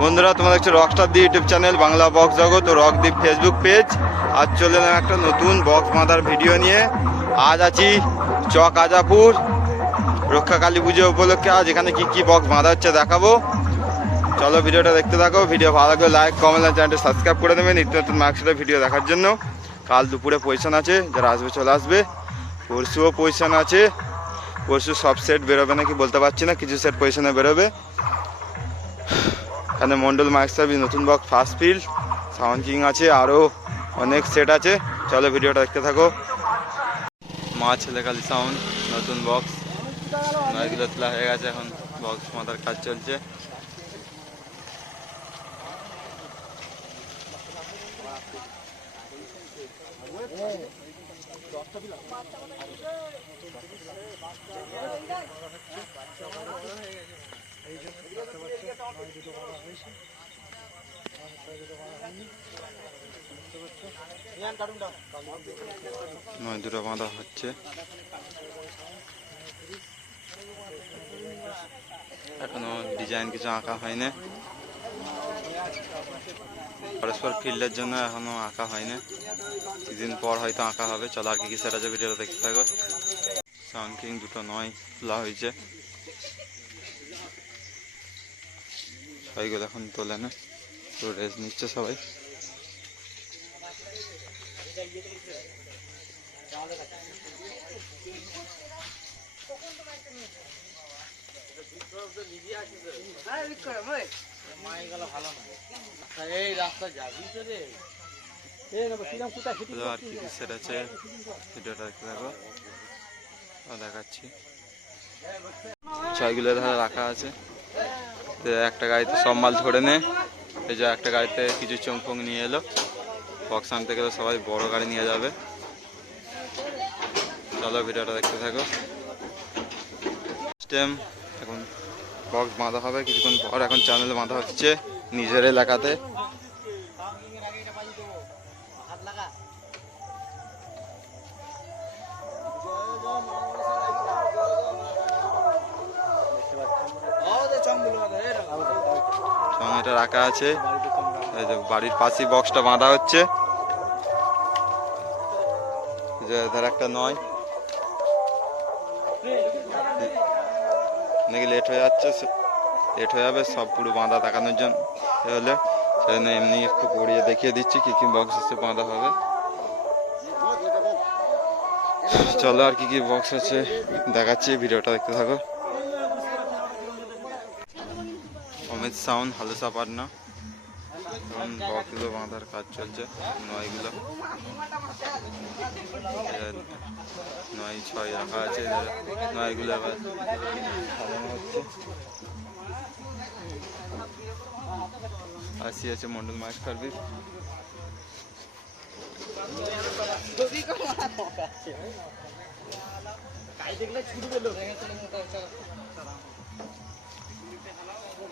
বন্ধুরা তোমরা দেখছ rockstar the YouTube channel Bangla box জগৎ ও রকদীপ ফেসবুক পেজ আজ চলে এলাম একটা নতুন বক্স বাঁধার ভিডিও নিয়ে। আজ আছি চক আজাপুর, রক্ষা কালী পুজো উপলক্ষে। আজ এখানে কি কি বক্স বাঁধা হচ্ছে দেখাবো। চলো ভিডিওটা দেখতে থাকো। ভিডিও ভালো লাগলে লাইক কমেন্ট আর চ্যানেলটা সাবস্ক্রাইব করে দেবেন। নিত্য নতুন মার্কশিটের ভিডিও দেখার জন্য। কাল দুপুরে পজিশন আছে, যারা আসবে চলে আসবে। পরশুও পজিশন আছে। পরশু সব সেট বেরোবে নাকি বলতে পারছি না, কিছু সেট পজিশনে বেরোবে। এখানে মন্ডল মাইক সার্ভিস, নতুন box first field sound king আছে আরও অনেক সেট আছে। চলো ভিডিওটা দেখতে থাকো। মা, ছেলে কালী সাউন্ড নতুন বক্স। নয়গুলো তোলা হয়ে গেছে এখন, বক্স মাথার কাজ চলছে। নয়, দুটো বাঁধা হচ্ছে। এখনও ডিজাইন কিছু আঁকা হয়নি। পরস্পর ফিল্ডের জন্য এখনও আঁকা হয়নি। কিছুদিন পর হয়তো আঁকা হবে। চলো আর কি কি সেট আছে ভিডিওটা দেখতে থাকো। সাউন্ড কিং দুটো নয়, তোলা হয়েছে। সবাইগুলো এখন তোলে না। তো রেস্ট নিচ্ছে সবাই। আর কি সেট আছে? ভিডিওটা দেখতে থাকো। দেখাচ্ছি। ছয়গুলো ধারে রাখা আছে। তো একটা গাড়িতে সব মাল ধরে নে। এই যে একটা গাড়িতে কিছু চমফং নিয়ে এলো। বক্স আনতে গেলে সবাই বড় গাড়ি নিয়ে যাবে। চলো ভিডিওটা দেখতে থাকো। সিস্টেম এখন বক্স বাঁধা হবে। কিছুক্ষণ পর এখন চ্যানেল বাঁধা হচ্ছে নিজের এলাকাতে। রাখা আছে। বাড়ির পাশেই বক্সটা বাঁধা হচ্ছে। ধর একটা নয়। নাকি লেট হয়ে যাচ্ছে লেট হয়ে যাবে, সব পুরো বাঁধা দেখানোর জন্য হলে। সেজন্য এমনি একটু পড়িয়ে দেখিয়ে দিচ্ছি কি কি বক্স আছে বাঁধা হবে। চলো আর কি কি বক্স আছে, দেখাচ্ছি, ভিডিওটা দেখতে থাকো। অমিত সাউন্ড, হালসা পাটনা। এখন বক্সগুলো বাঁধার কাজ চলছে, নয়গুলো। নয়, ছয় রাখা আছে, নয়গুলো হচ্ছে আসি আছে মন্ডল মাইক সার্ভিস ছুটবে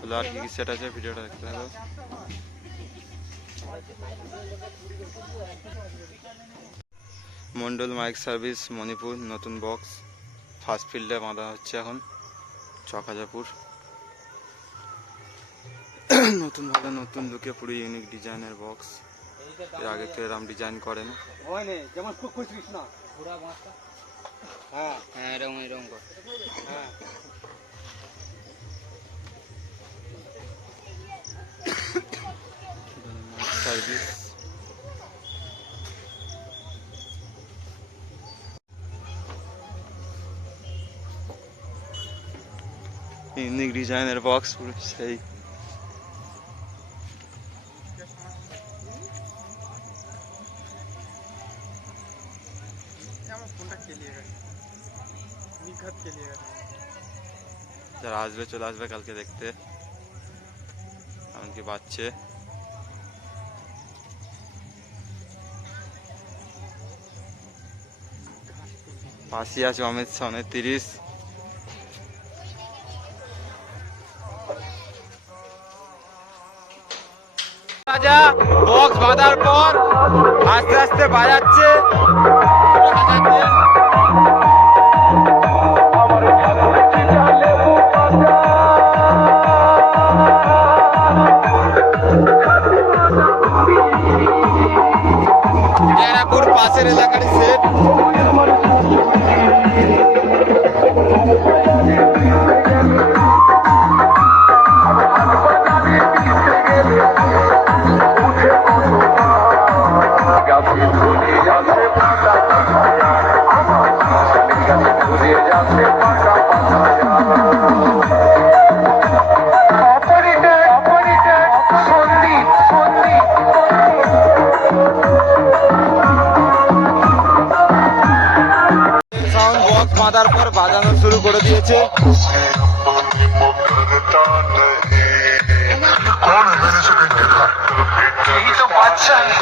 চলো আর কি কি সেট আছে ভিডিওটা দেখতে থাকো মন্ডল মাইক সার্ভিস মণিপুর নতুন বক্স ফার্স্ট ফিল্ডে বাঁধা হচ্ছে এখন চকাজাপুর। নতুন ভাবে নতুন লুকে পুরো ইউনিক ডিজাইনের বক্স এর আগে কেউ এরম ডিজাইন করে না। যেমন হ্যাঁ। হ্যাঁ এরকম এরকম হ্যাঁ। সার্ভিস ইউনিক ডিজাইনের বক্স পুরো সেই আমার ফোনটা কেলিয়ে গেছে নিঘাত কেলিয়ে গেছে যারা আসবে চলে পাশে আছে অমিত শাহ তিরিশ রাজা বক্স বাঁধার পর আস্তে আস্তে বাজাচ্ছে। यही तो बादशाह है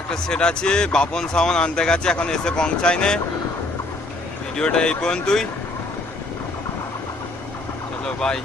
একটা সেট আছে, বাপন সাউন্ড আনতে গেছে, এখন এসে পৌঁছায় নে। ভিডিওটা এই পর্যন্তই। চলো বাই